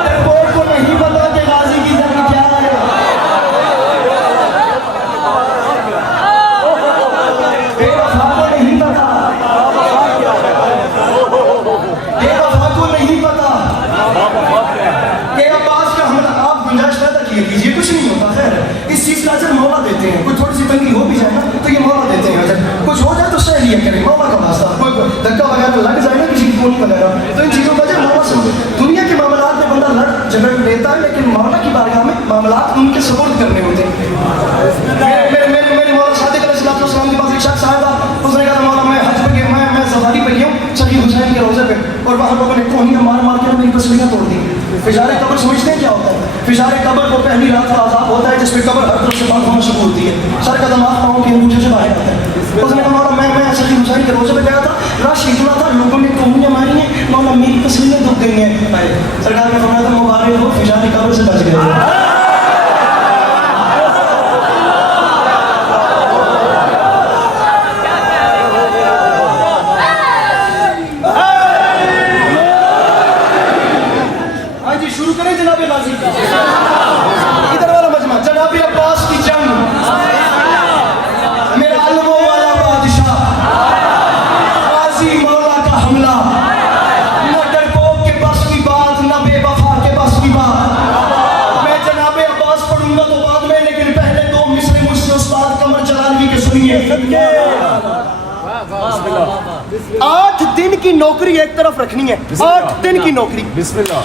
डरपोक को नहीं पता कि गाजी की जगह क्या है। बेवफा को नहीं पता, बेवफा को नहीं पता कि अब्बास का हमला। आप गुंजाइश पैदा कीजिए, कुछ नहीं होता। खैर इस चीज का अजर मौला देते हैं, कोई थोड़ी सी तंगी हो भी जाए ना तो ये मौला देते हैं अजर, कुछ हो जाए तो सह लिया करें, मौला का वास्ता। कोई धक्का वगैरह लग जाए ना किसी की गोली वगैरह, तो इन चीजों का अजर मौला समझे। दुनिया के मामलात में बंदा लड़ झगड़ लेता है, लेकिन मौला की बारगाह में मामलात उनके सपोर्ट करने होते हैं। मेरे मौला सादिक अलैहिस्सलाम के पास एक शख्स आया था, उसने कहा मौला मैं हज पे गया, मैं सवारी पे गया हूँ सही हुसैन के रोजे पे, और वहाँ लोगों ने कोहियाँ मार मार के मेरी तस्वीरें तोड़ दी। फिजारे कब्र समझते हैं क्या होता है? फिजारे कब्र को पहली रात का आजाब होता है जिसमें कब्र हर तरफ से बंद होना शुरू होती है, सर का दमाग पाँव के अंगूठे से बाहर आता है। उसने कहा मौला मैं सही हुसैन के रोजे पे गया था, रश इतना था, लोगों ने कोहियाँ मारी हैं, मौला मेरी तस्वीरें दुख गई हैं। सरकार ने फरमाया था मुबारक हो, फिजारे कब्र से बच गए। शुरू करें जनाब गाजी का, इधर वाला मजमा, जनाब अब्बास की जंग, मेरा अलमों वाला बादशाह, गाजी मौला का हमला, न डरपोक के बस की बात, न बेवफा के बस की बात। 8 दिन की नौकरी एक तरफ रखनी है, 8 दिन की नौकरी,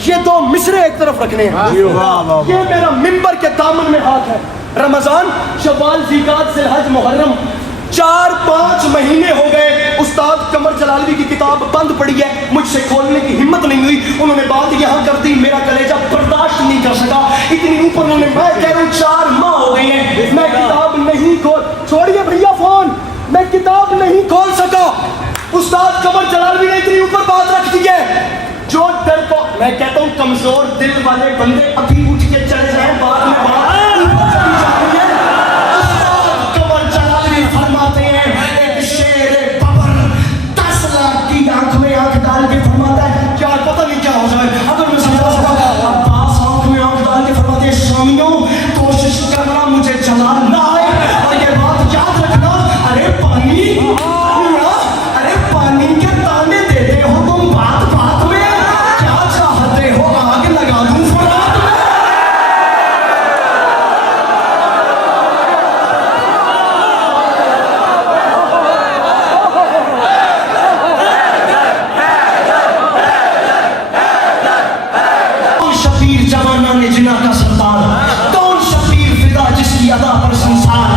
ये 2 मिसरे एक तरफ रखने हैं। ये मेरा मिंबर के दामन में हाथ है। रमजान, शव्वाल, ज़िलक़ाद, ज़िलहज, मुहर्रम, 4-5 महीने हो गए उस्ताद कमर जलालवी की किताब बंद पड़ी है, मुझसे खोलने की हिम्मत नहीं हुई। उन्होंने बात यहाँ कर दी, मेरा कलेजा बर्दाश्त नहीं कर सका, इतनी ऊपर उन्होंने, मैं कह रहा हूँ 4 माह हो गए हैं, मैं किताब नहीं खोल, छोड़िए भैया फोन, मैं किताब नहीं खोल सका। उस्ताद कमर जलालवी ने इतनी ऊपर बात रख दी है, जो डर को, मैं कहता हूँ कमजोर दिल वाले बंदे अभी उठ के चले जाए, बाद में बात फरमाते हैं, एक शेर बबर 10 लाख की आंख में आंख डाल के फरमाता है, क्या पता नहीं क्या हो जाए अगर मैं समझा सका। अब्बास आंख में आंख डाल के फरमाते हैं, शामियों कोशिश करना मुझे जला ना आए, और ये बात याद रखना, अरे पानी, अरे पानी के ताने देते हो तुम बात बात में, क्या चाहते हो आग लगा दूं फरात में। शबीर जवाना ने जिना का सरदार, कौन शबीर फिदा जिसकी अदा पर संसार,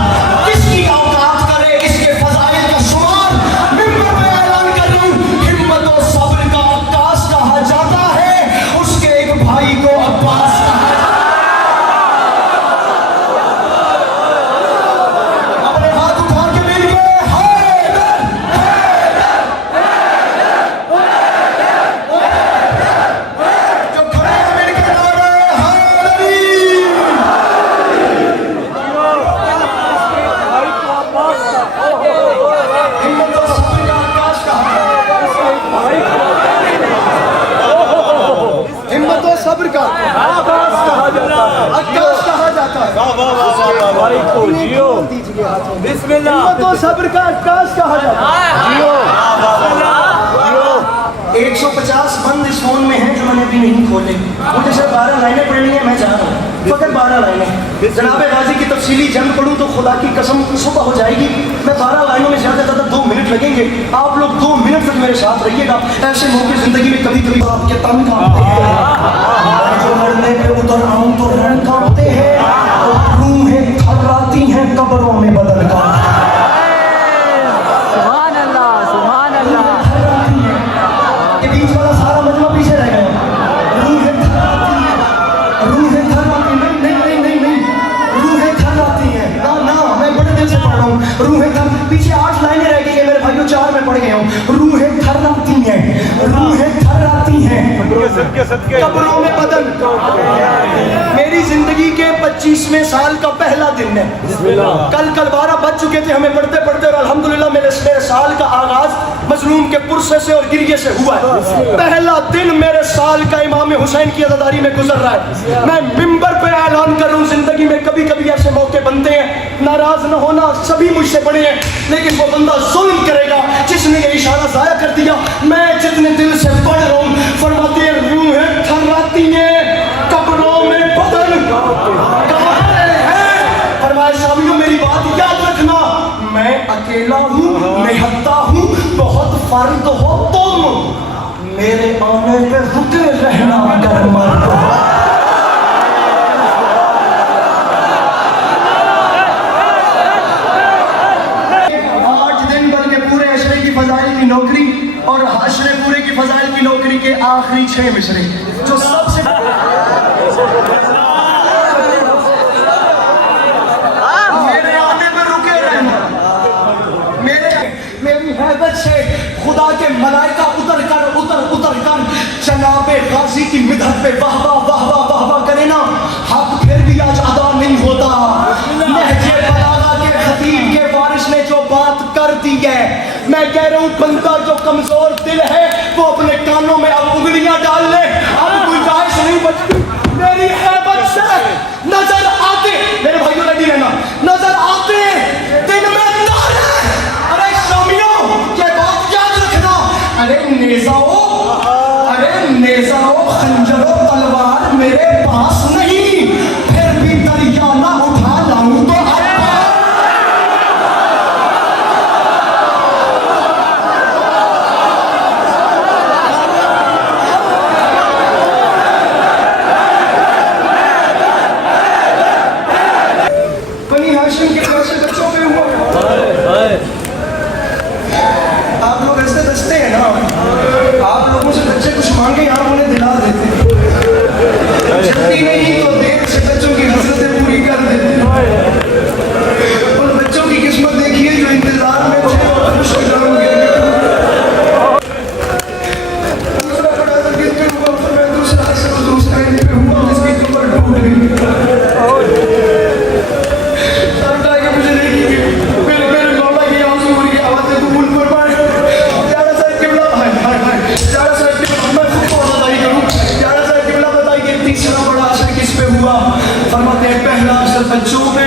किसकी औकात करे इसके फजाइल का शुमार। मिंबर पे ऐलान कर रहा हूं, हिम्मत और सब्र का अक्कास कहा जाता है, उसके एक भाई को अब्बास कहा जाता है। अपने हाथ उठा के मिल गए, हैदर, जो खड़े हैं मिल के नारे हैदरी। हिम्मत और सब्र का आकाश कहा, हिम्मत और सब्र का आकाश कहा जाता है। हिम्मत और सब्र का आकाश कहा जाता है। 150 बंद इस फोन में हैं जो मैंने अभी नहीं खोले, मुझे सिर्फ 12 लाइनें पढ़नी है, मैं जा रहा हूँ, फकत 12 लाइनें। जनाबे गाजी की तफसीली जंग पढ़ूँ तो खुदा की कसम सुबह हो जाएगी, मैं 12 लाइनों में ज़्यादा ज़्यादा 2 मिनट लगेंगे, आप लोग 2 मिनट तक मेरे साथ रहिएगा। ऐसे मौके ज़िंदगी में कभी कभी आपके तन कांपते हैं, जो लड़ने पे उतर आऊँ तो रण कांपते हैं, रूहें थर्राती हैं कब्रों में बदल का। ये बीच वाला सारा मजमा पीछे रह गया। रूहें थर्राती हैं, रूहें थर्राती, नहीं, रूहें थर्राती हैं, ना, मैं बड़े दिल से पढ़ रहा हूँ। रूहें थर, पीछे 8 लाइनें रह गई है मेरे भाइयों, 4 में पढ़ गया हूँ। रूहें थर्राती हैं, रूहें थर्राती हैं कब्रों में बदन। मेरी जिंदगी के 25वें साल का पहला दिन है, कल 12 बज चुके थे हमें पढ़ते पढ़ते, और अल्हम्दुलिल्लाह मेरे साल का आगाज मजलूम के पुरसे से और गिरिये से हुआ है। पहला दिन मेरे साल का इमाम हुसैन की अज़ादारी में गुजर रहा है। मैं मिंबर पे ऐलान कर रहा हूँ, जिंदगी में कभी कभी ऐसे मौके बनते हैं, नाराज न होना, सभी मुझसे बड़े हैं, लेकिन वो बंदा जुल्म करेगा जिसने ये इशारा जाया कर दिया। मैं जितने दिल से पढ़ रहा हूँ, फरमाते हैं रूहें थर्राती हैं कब्रों में बदन है। फरमाया शामियों मेरी बात याद रखना, मैं अकेला हूँ, निहत्ता हूँ, बहुत फर्द हो तुम, मेरे आने पे रुके रहना अगर मर्द हो। फजाइल की नौकरी और हाशरे पूरे की फजाइल की नौकरी के आखिरी 6 मिसरे जो सबसे मेरे आने में रुके रहना, मेरी हैबत से खुदा के मलाइका उतर कर जनाबे गाजी की मिदहत पे वाह वाह करे ना, हक फिर भी आज अदा नहीं होता। लहजे बलागा के खतीब के वारिस ने जो बात कर दी है, मैं कह रहा हूँ बंदा जो कमजोर दिल है वो अपने कानों में अब उंगलियां डाल ले, अब गुंजाइश नहीं बचती। मेरी हैबत से नजर आते, मेरे भाइयों रेडी रहना, नजर आते दिन में तारे। अरे शामियों ये बात याद रखना, अरे नेज़ाओ खंजरो तलवार मेरे पास नहीं, फिर भी दरिया ना उठा लाऊं तो तरसते हैं ना, आप लोगों से बच्चे कुछ मांगे आप उन्हें दिला देते, जल्दी नहीं तो देर से बच्चों की हसरतें पूरी कर देते। उन बच्चों की किस्मत देखिए जो इंतजार में थे और खुश हो जाओगे। दूसरा बड़ा तकलीफ में हुआ, फिर मैं दूसरा असर दूसरा इन पे हुआ जिसकी कमर टूट गई। तब जाके मुझे देखिए मेरे मौला की आंसू की आवाज़ें कबूल फरमाए। जारा साहब किबला हाय हाय हाय, जारा साहब किबला मैं खुद को बताई करूं, जारा साहब किबला बताइए तीसरा बड़ा असर किस पे हुआ। फरमाते हैं पहला असर बच्चों पे,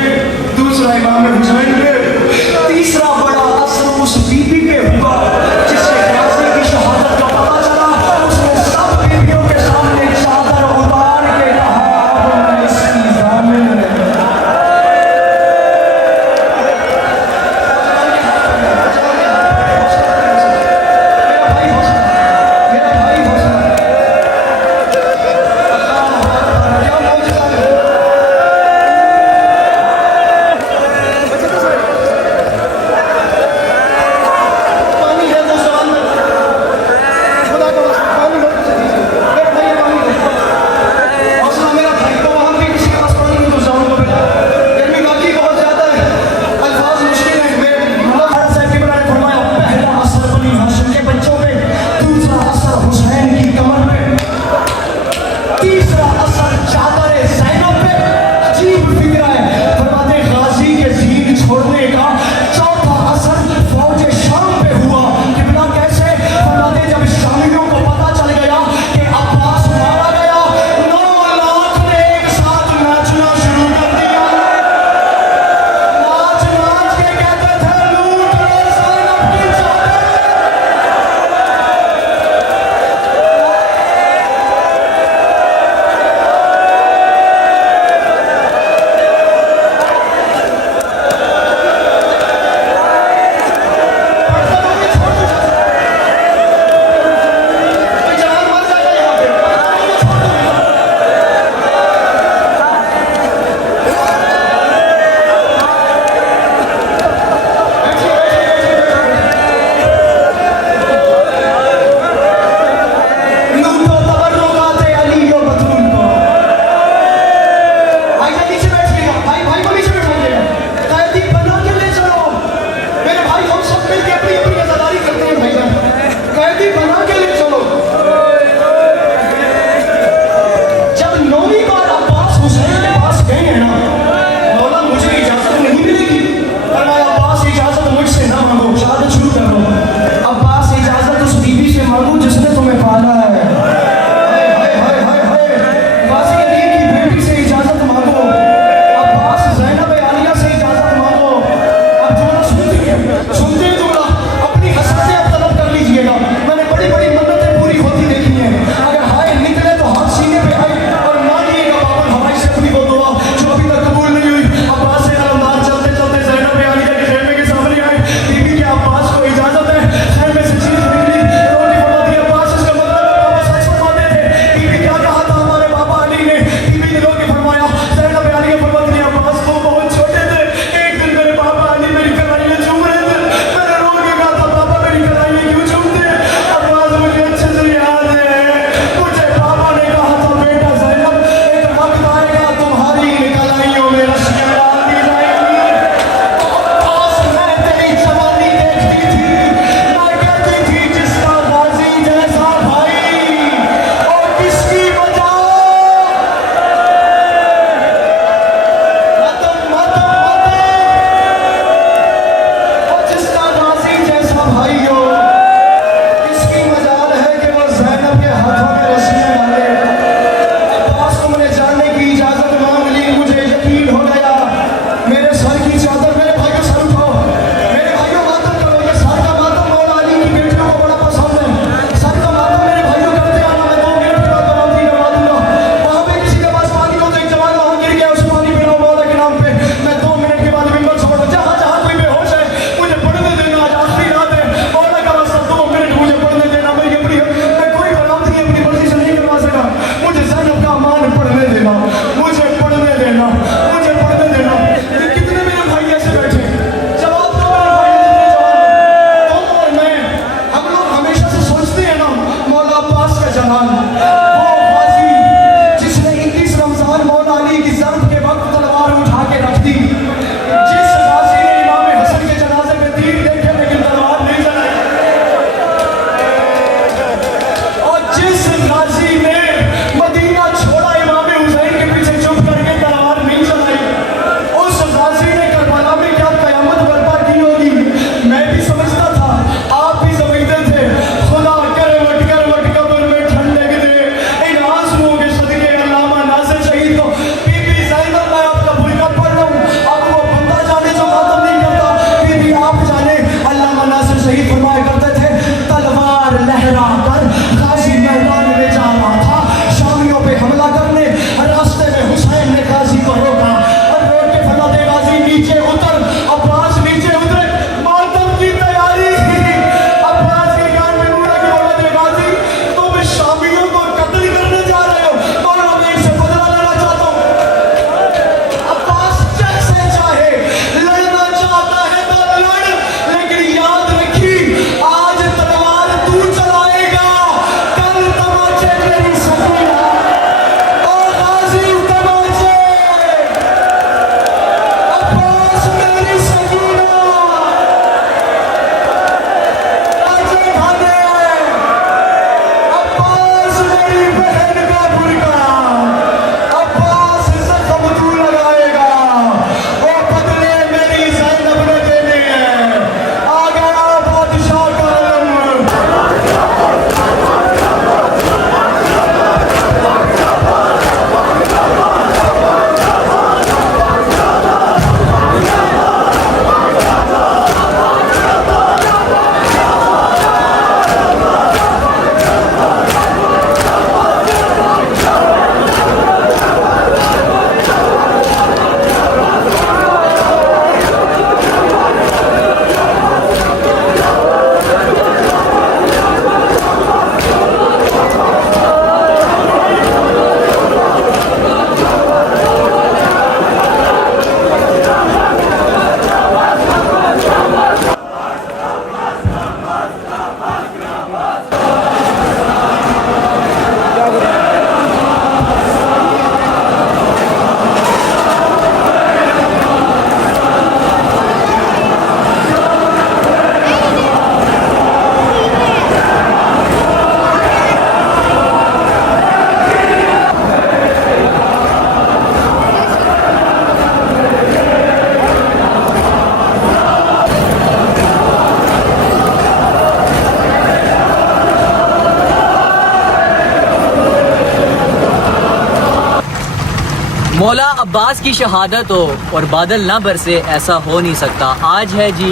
अब्बास की शहादत हो और बादल ना बरसे, ऐसा हो नहीं सकता। आज है जी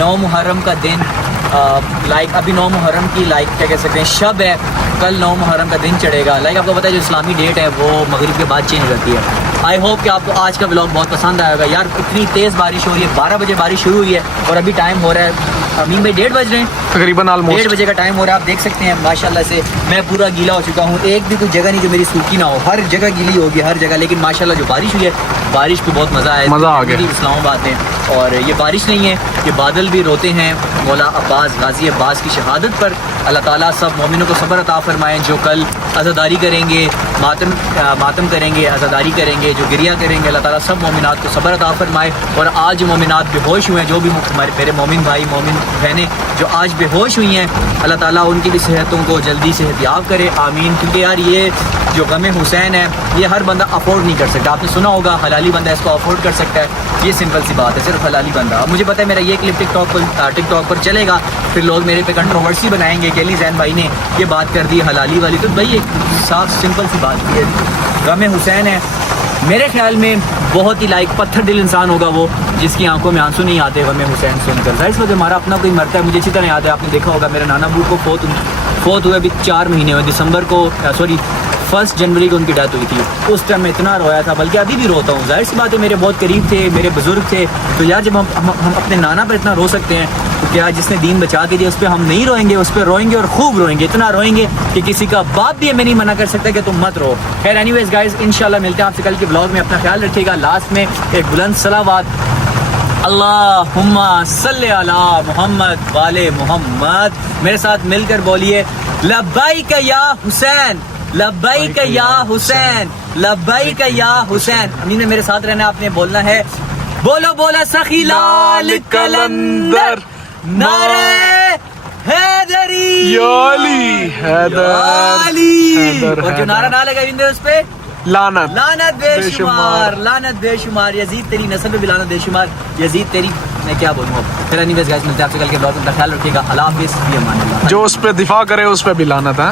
9 मुहर्रम का दिन, लाइक अभी 9 मुहर्रम की लाइक क्या कह सकते हैं शब है, कल 9 मुहर्रम का दिन चढ़ेगा। लाइक आपको पता है जो इस्लामी डेट है वो मगरिब के बाद चेंज करती है। आई होप कि आपको आज का व्लॉग बहुत पसंद आएगा। यार इतनी तेज़ बारिश हो रही है, 12 बजे बारिश शुरू हुई है और अभी टाइम हो रहा है अमीन भाई 1:30 बज रहे हैं, तकरीबन 1:30 बजे का टाइम हो रहा है। आप देख सकते हैं माशाल्लाह से मैं पूरा गीला हो चुका हूँ, एक भी कोई जगह नहीं जो मेरी सूखी ना हो, हर जगह गीली होगी हर जगह। लेकिन माशाल्लाह जो बारिश हुई है, बारिश को बहुत मज़ा आया, मज़ा आ गया। इस्लामाबाद में। और ये बारिश नहीं है, ये बादल भी रोते हैं। मौला अब्बास गाजी अब्बास की शहादत पर अल्लाह ताला सब मोमिनों को सब्र अता फरमाएं, जो कल अज़ादारी करेंगे, मातम करेंगे, अज़ादारी करेंगे, जो गिरिया करेंगे, अल्लाह ताला सब मोमिनात को सब्र अता फरमाए। और आज जो मोमिनात बेहोश हुए हैं, जो भी मेरे मोमिन भाई मोमिन बहनें जो आज बेहोश हुई हैं, अल्लाह ताला उनकी भी सेहतों को जल्दी सेहतियाब करे, आमीन। क्योंकि यार ये जो गम हुसैन है ये हर बंदा अफोर्ड नहीं कर सकता। आपने सुना होगा हलाली बंदा इसको अफोर्ड कर सकता है, ये सिंपल सी बात है, सिर्फ हलाली बंदा। अब मुझे पता है मेरा ये क्लिप टिकटॉक पर चलेगा, फिर लोग मेरे पे कंट्रोवर्सी बनाएंगे कि अली जैन भाई ने ये बात कर दी हलाली वाली। तो भाई एक साफ सिंपल सी बात है, गम हुसैन है मेरे ख्याल में बहुत ही लाइक पत्थर दिल इंसान होगा वो जिसकी आंखों में आंसू नहीं आते गम हुसैन सुनकर। जाहिर वजह हमारा अपना कोई मरता है, मुझे अच्छी तरह याद है, आपने देखा होगा मेरे नाना बूढ़ को फोत हुए अभी 4 महीने हुए, दिसंबर को 1 जनवरी को उनकी डेथ हुई थी। उस टाइम मैं इतना रोया था, बल्कि अभी भी रोता हूँ। जाहिर सी बात है मेरे बहुत करीब थे, मेरे बुजुर्ग थे, तो यार जब हम अपने नाना पर इतना रो सकते हैं तो क्या जिसने दीन बचा के दिया उस पर हम नहीं रोएंगे? उस पर रोएंगे और खूब रोएंगे, इतना रोएंगे कि किसी का बाप भी हमें नहीं मना कर सकता कि तुम मत रो। खैर एनीवेज गाइस, इंशाल्लाह मिलते हैं आपसे कल के ब्लॉग में। अपना ख्याल रखिएगा। लास्ट में एक बुलंद सलावत, अल्लाहुम्मा सल्ले अला मुहम्मद वाले मुहम्मद। मेरे साथ मिलकर बोलिए लब्बैक या हुसैन, लब्बैक या हुसैन, लब्बैक या हुसैन। अमीन ने मेरे साथ रहना, आपने बोलना है बोलो बोला सखी लाल कलंदर, नारे हैदरी, याली हैदर, याली। और जो नारा ना लगा इंदे उस पे लानत लानत बेशुमार, लानत बेशुमार, यजीद तेरी नस्ल में भी लानत बेशुमार, यजीद तेरी मैं क्या बोलूँ अब। फिर एनीवेज गाइस मिलते हैं आपसे कल के ब्लॉग में, ख्याल रखिएगा। अल्लाह हाफिज़, भी अमान अल्लाह। जो उस पे दिफा करे उस पे भी लानत है।